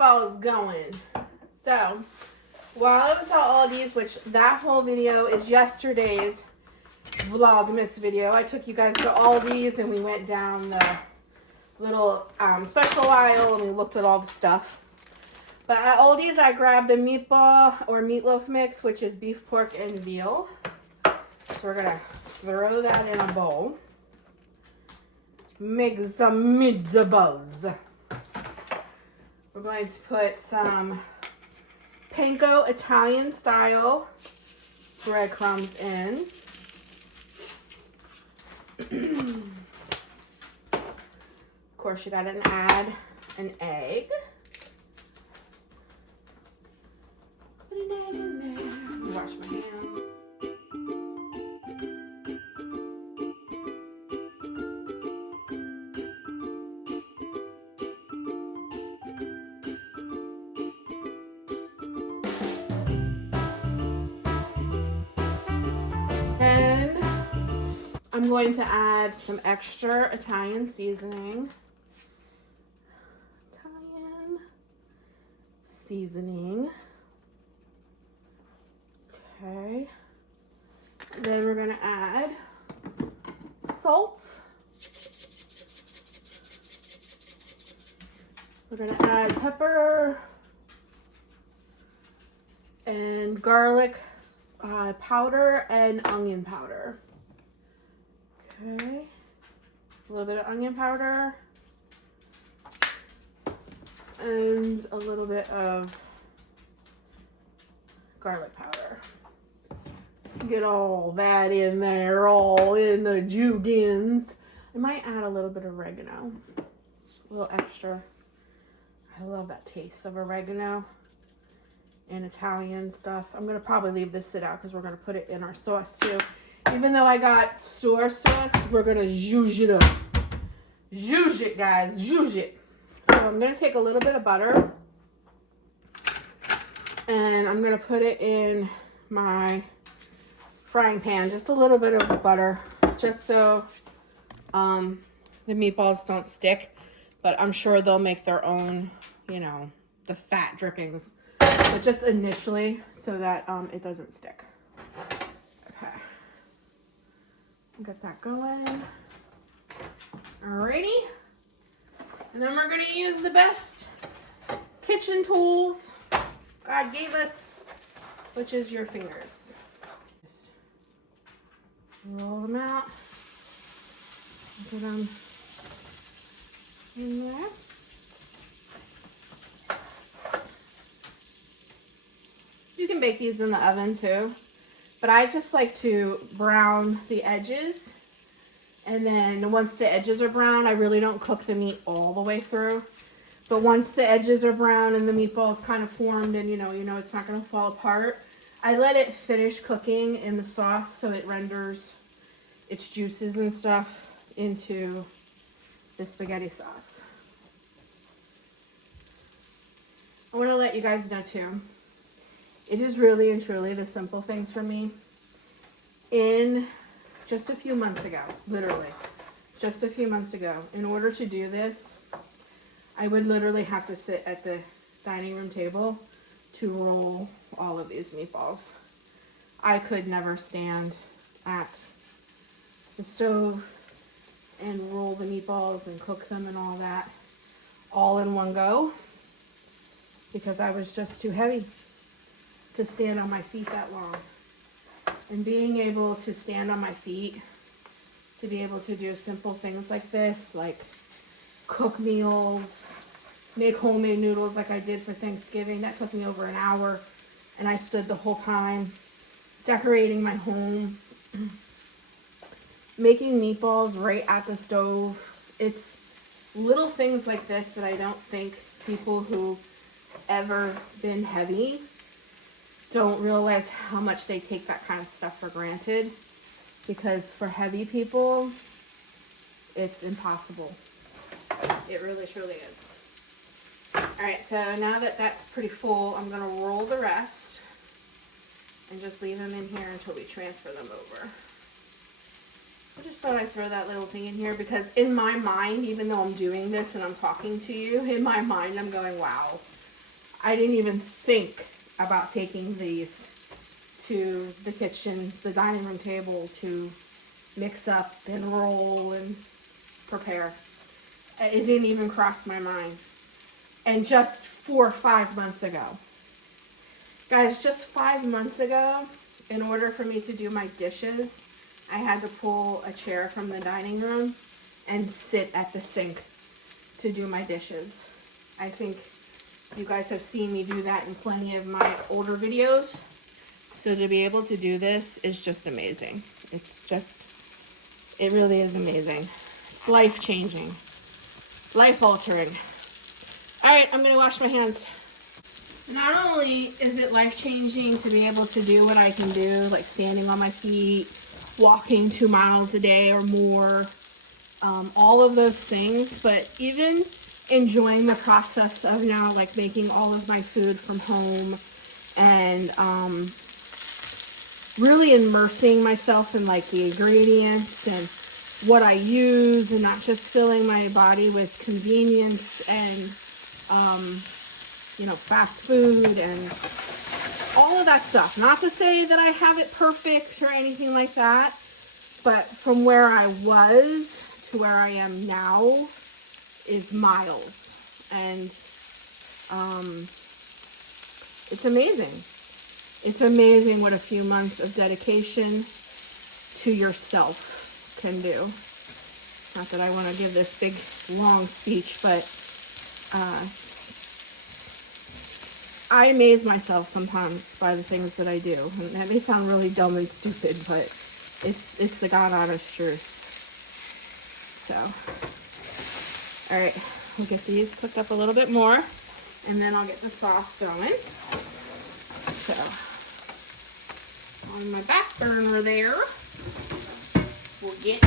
meatballs going. So, while I was at Aldi's, which that whole video is yesterday's Vlogmas video, I took you guys to Aldi's and we went down the little special aisle and we looked at all the stuff. But at Aldi's, I grabbed the meatball or meatloaf mix, which is beef, pork, and veal. So we're going to throw that in a bowl. Make some meatballs. We're going to put some panko Italian style breadcrumbs in. Of course, you gotta add an egg. Put an egg in there. Wash my hands. And I'm going to add some extra Italian seasoning. Okay. Then we're going to add salt. We're going to add pepper and garlic powder and onion powder. Okay. A little bit of onion powder. And a little bit of garlic powder. Get all that in there, all in the jugins. I might add a little bit of oregano, a little extra. I love that taste of oregano and Italian stuff. I'm gonna probably leave this sit out because we're gonna put it in our sauce too. Even though I got soy sauce, we're gonna zhuzh it up. Zhuzh it, guys, zhuzh it. So I'm going to take a little bit of butter and I'm going to put it in my frying pan. Just a little bit of butter just so the meatballs don't stick. But I'm sure they'll make their own, you know, the fat drippings. But just initially so that it doesn't stick. Okay. Get that going. Alrighty. And then we're going to use the best kitchen tools God gave us, which is your fingers. Just roll them out. Put them in there. You can bake these in the oven too, but I just like to brown the edges. And then once the edges are brown, I really don't cook the meat all the way through. But once the edges are brown and the meatball's kind of formed and you know it's not going to fall apart, I let it finish cooking in the sauce so it renders its juices and stuff into the spaghetti sauce. I want to let you guys know too, it is really and truly the simple things for me. Just a few months ago, literally, just a few months ago, in order to do this, I would literally have to sit at the dining room table to roll all of these meatballs. I could never stand at the stove and roll the meatballs and cook them and all that all in one go because I was just too heavy to stand on my feet that long. And being able to stand on my feet, to be able to do simple things like this, like cook meals, make homemade noodles like I did for Thanksgiving. That took me over an hour, and I stood the whole time decorating my home, making meatballs right at the stove. It's little things like this that I don't think people who've ever been heavy don't realize how much they take that kind of stuff for granted, because for heavy people, it's impossible. It really, truly is. All right, so now that that's pretty full, I'm going to roll the rest and just leave them in here until we transfer them over. I just thought I'd throw that little thing in here because in my mind, even though I'm doing this and I'm talking to you, in my mind I'm going, wow, I didn't even think about taking these to the kitchen, the dining room table to mix up and roll and prepare. It didn't even cross my mind. And just 4 or 5 months ago, guys, just 5 months ago, in order for me to do my dishes, I had to pull a chair from the dining room and sit at the sink to do my dishes. I think you guys have seen me do that in plenty of my older videos. So to be able to do this is just amazing. It really is amazing. It's life-changing, life-altering. All right, I'm gonna wash my hands. Not only is it life-changing to be able to do what I can do, like standing on my feet, walking 2 miles a day or more, all of those things, but even enjoying the process of now like making all of my food from home and really immersing myself in like the ingredients and what I use, and not just filling my body with convenience and fast food and all of that stuff. Not to say that I have it perfect or anything like that, but from where I was to where I am now is miles. And it's amazing. It's amazing what a few months of dedication to yourself can do. Not that I want to give this big, long speech, but I amaze myself sometimes by the things that I do. And that may sound really dumb and stupid, but it's the God honest truth. So, all right, we'll get these cooked up a little bit more, and then I'll get the sauce going. So, on my back burner there, we'll get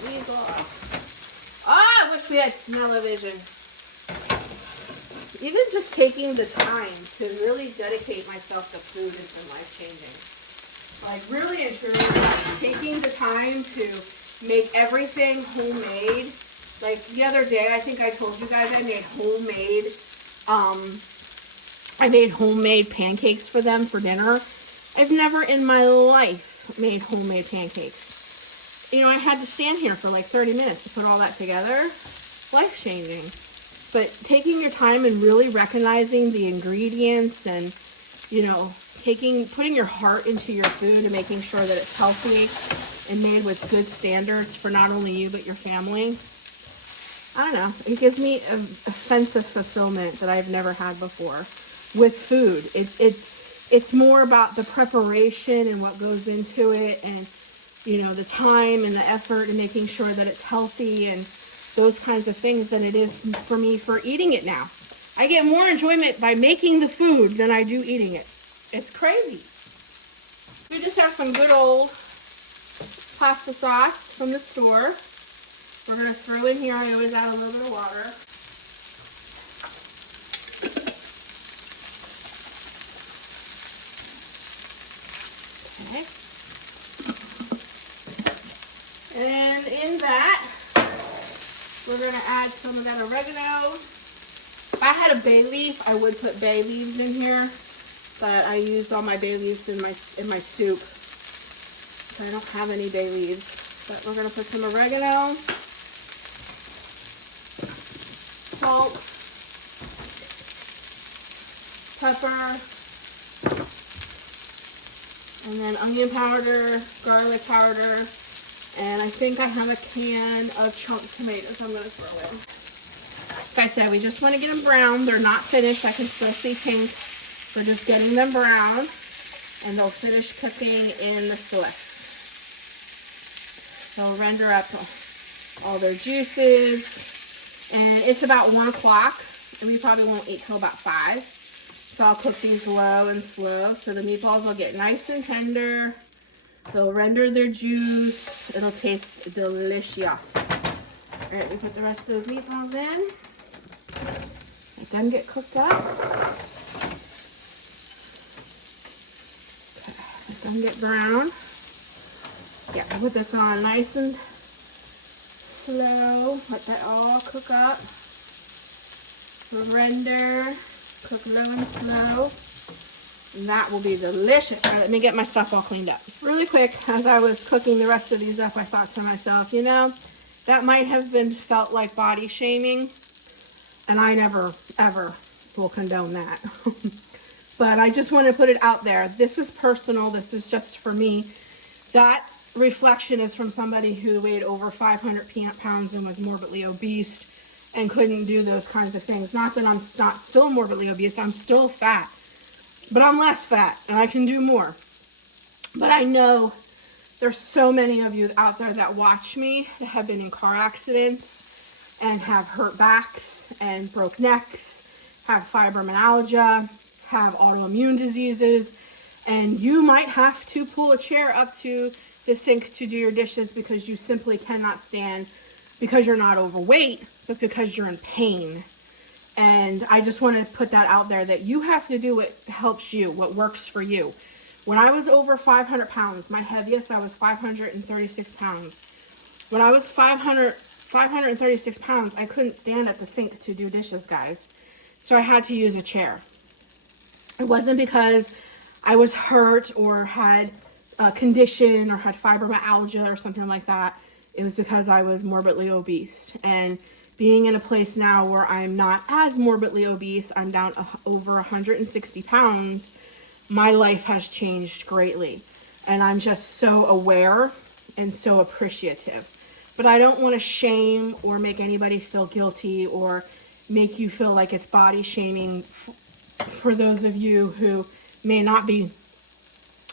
these off. I wish we had smell-o-vision. Even just taking the time to really dedicate myself to food has been life-changing. Like, really and truly, taking the time to make everything homemade. Like, the other day, I think I told you guys I made homemade pancakes for them for dinner. I've never in my life made homemade pancakes. You know, I had to stand here for like 30 minutes to put all that together. Life-changing. But taking your time and really recognizing the ingredients and, putting your heart into your food and making sure that it's healthy and made with good standards for not only you but your family. I don't know. It gives me a sense of fulfillment that I've never had before with food. It's more about the preparation and what goes into it, and the time and the effort and making sure that it's healthy and those kinds of things than it is for me for eating it now. I get more enjoyment by making the food than I do eating it. It's crazy. We just have some good old pasta sauce from the store. We're going to throw in here. I always add a little bit of water. Okay. And in that, we're going to add some of that oregano. If I had a bay leaf, I would put bay leaves in here, but I used all my bay leaves in my soup, so I don't have any bay leaves. But we're going to put some oregano, salt, pepper, and then onion powder, garlic powder, and I think I have a can of chunk tomatoes I'm going to throw in. Like I said, we just want to get them brown. They're not finished. I can still see pink. We're just getting them brown, and they'll finish cooking in the sauce. They'll render up all their juices, and it's about 1 o'clock, and we probably won't eat till about 5. So I'll cook these low and slow, so the meatballs will get nice and tender. They'll render their juice. It'll taste delicious. All right, we put the rest of those meatballs in. Let them get cooked up. Okay, let them get brown. Yeah, I put this on nice and slow. Let that all cook up. render, cook low and slow. And that will be delicious. All right, let me get my stuff all cleaned up. Really quick, as I was cooking the rest of these up, I thought to myself, you know, that might have felt like body shaming, and I never, ever will condone that. But I just want to put it out there. This is personal. This is just for me. That reflection is from somebody who weighed over 500 pounds and was morbidly obese and couldn't do those kinds of things. Not that I'm not still morbidly obese. I'm still fat. But I'm less fat, and I can do more. But I know there's so many of you out there that watch me that have been in car accidents and have hurt backs and broke necks, have fibromyalgia, have autoimmune diseases, and you might have to pull a chair up to the sink to do your dishes because you simply cannot stand, because you're not overweight, but because you're in pain. And I just want to put that out there, that you have to do what helps you, what works for you. When I was over 500 pounds, my heaviest, I was 536 pounds. When I was 536 pounds, I couldn't stand at the sink to do dishes, guys. So I had to use a chair. It wasn't because I was hurt or had a condition or had fibromyalgia or something like that. It was because I was morbidly obese. And being in a place now where I'm not as morbidly obese, I'm down over 160 pounds, my life has changed greatly. And I'm just so aware and so appreciative. But I don't want to shame or make anybody feel guilty or make you feel like it's body shaming for those of you who may not be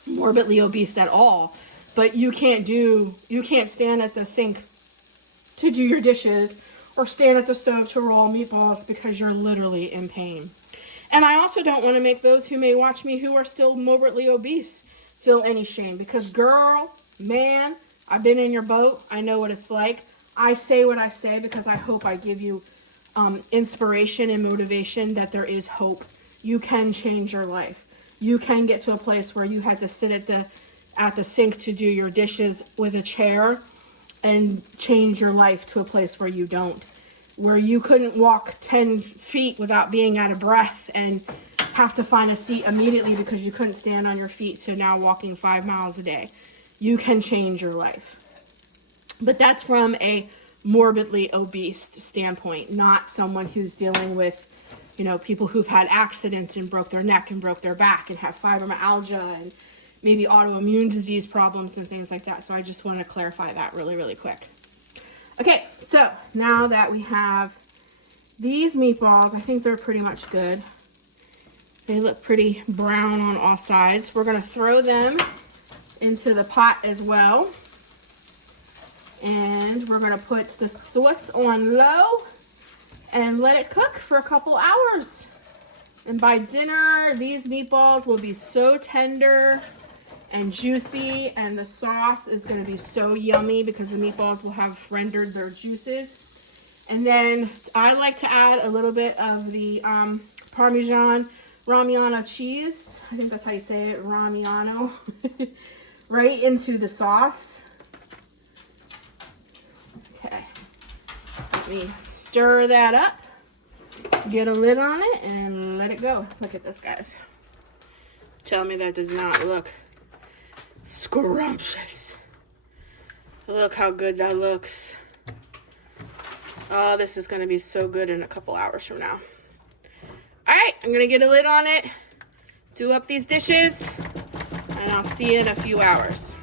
morbidly obese at all. But you can't stand at the sink to do your dishes or stand at the stove to roll meatballs because you're literally in pain. And I also don't want to make those who may watch me who are still morbidly obese feel any shame, because girl, man, I've been in your boat. I know what it's like. I say what I say because I hope I give you inspiration and motivation that there is hope. You can change your life. You can get to a place where you had to sit at the sink to do your dishes with a chair and change your life to a place where you don't, where you couldn't walk 10 feet without being out of breath and have to find a seat immediately because you couldn't stand on your feet, to now walking 5 miles a day. You can change your life. But that's from a morbidly obese standpoint, not someone who's dealing with, you know, people who've had accidents and broke their neck and broke their back and have fibromyalgia and maybe autoimmune disease problems and things like that. So I just want to clarify that really, really quick. Okay, so now that we have these meatballs, I think they're pretty much good. They look pretty brown on all sides. We're going to throw them into the pot as well. And we're going to put the sauce on low and let it cook for a couple hours. And by dinner, these meatballs will be so tender and juicy, and the sauce is going to be so yummy because the meatballs will have rendered their juices. And then I like to add a little bit of the Parmesan Romano cheese. I think that's how you say it, Romano. Right into the sauce. Okay. Let me stir that up. Get a lid on it and let it go. Look at this, guys. Tell me that does not look scrumptious. Look how good that looks. Oh, this is going to be so good in a couple hours from now. Alright, I'm going to get a lid on it, do up these dishes, and I'll see you in a few hours.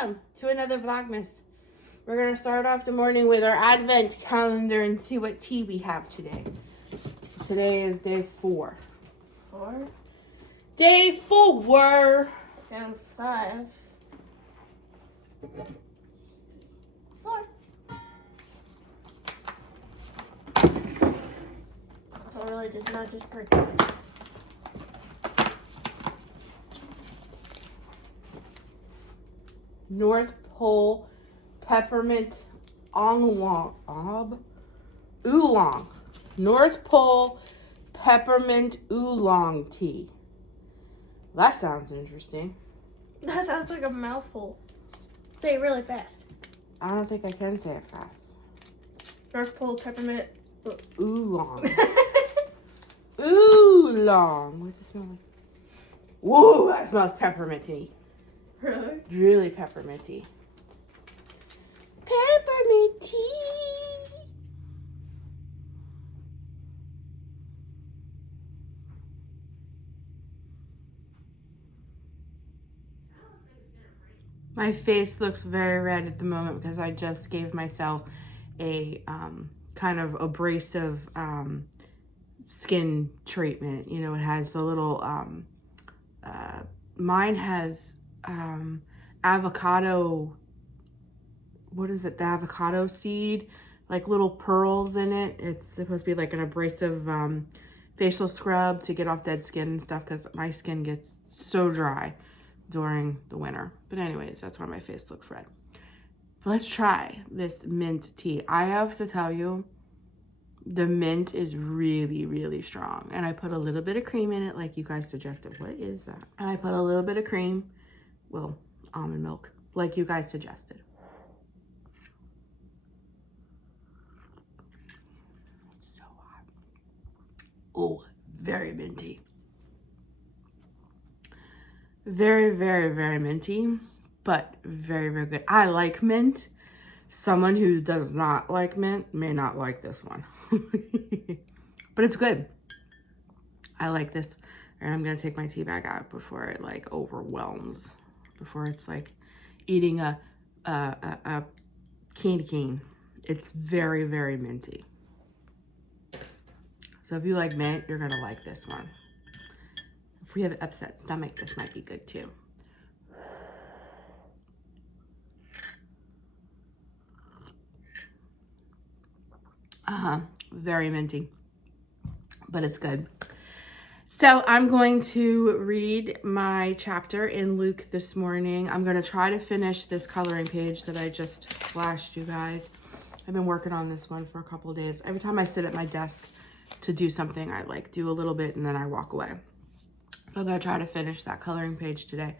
Welcome to another Vlogmas. We're going to start off the morning with our advent calendar and see what tea we have today. So today is day 4. 4? Day 4. Down 5. 4. Totally does not just break it. North Pole Peppermint Oolong. North Pole Peppermint Oolong Tea. That sounds interesting. That sounds like a mouthful. Say it really fast. I don't think I can say it fast. North Pole Peppermint. Oolong. Oolong. What's it smell like? Whoa, that smells pepperminty. Really? Really pepperminty. Peppermint tea. My face looks very red at the moment because I just gave myself a kind of abrasive skin treatment. You know, it has the little, mine has avocado, what is it, the avocado seed, like little pearls in it. It's supposed to be like an abrasive facial scrub to get off dead skin and stuff because my skin gets so dry during the winter. But anyways, that's why my face looks red. So let's try this mint tea. I have to tell you, the mint is really, really strong. And I put a little bit of cream in it like you guys suggested. What is that? And I put a little bit of cream, well, almond milk, like you guys suggested. It's so hot. Oh, very minty. Very, very, very minty, but very, very good. I like mint. Someone who does not like mint may not like this one. But it's good. I like this. And I'm going to take my tea bag out before it like overwhelms. Before it's like eating a candy cane. It's very, very minty. So if you like mint, you're going to like this one. If we have an upset stomach, this might be good too. Very minty, but it's good. So I'm going to read my chapter in Luke this morning. I'm going to try to finish this coloring page that I just flashed you guys. I've been working on this one for a couple of days. Every time I sit at my desk to do something, I like do a little bit and then I walk away. So I'm going to try to finish that coloring page today.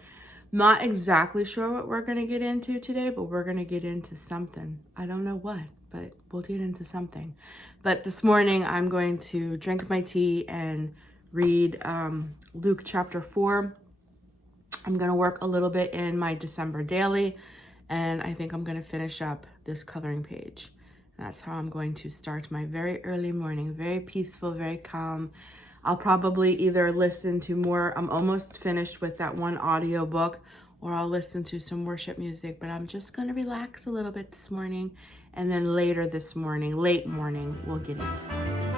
Not exactly sure what we're going to get into today, but we're going to get into something. I don't know what, but we'll get into something. But this morning, I'm going to drink my tea and read Luke chapter 4. I'm going to work a little bit in my December daily, and I think I'm going to finish up this coloring page. That's how I'm going to start my very early morning, very peaceful, very calm. I'll probably either listen to more, I'm almost finished with that one audio book, or I'll listen to some worship music, but I'm just going to relax a little bit this morning. And then later this morning, late morning, we'll get into something.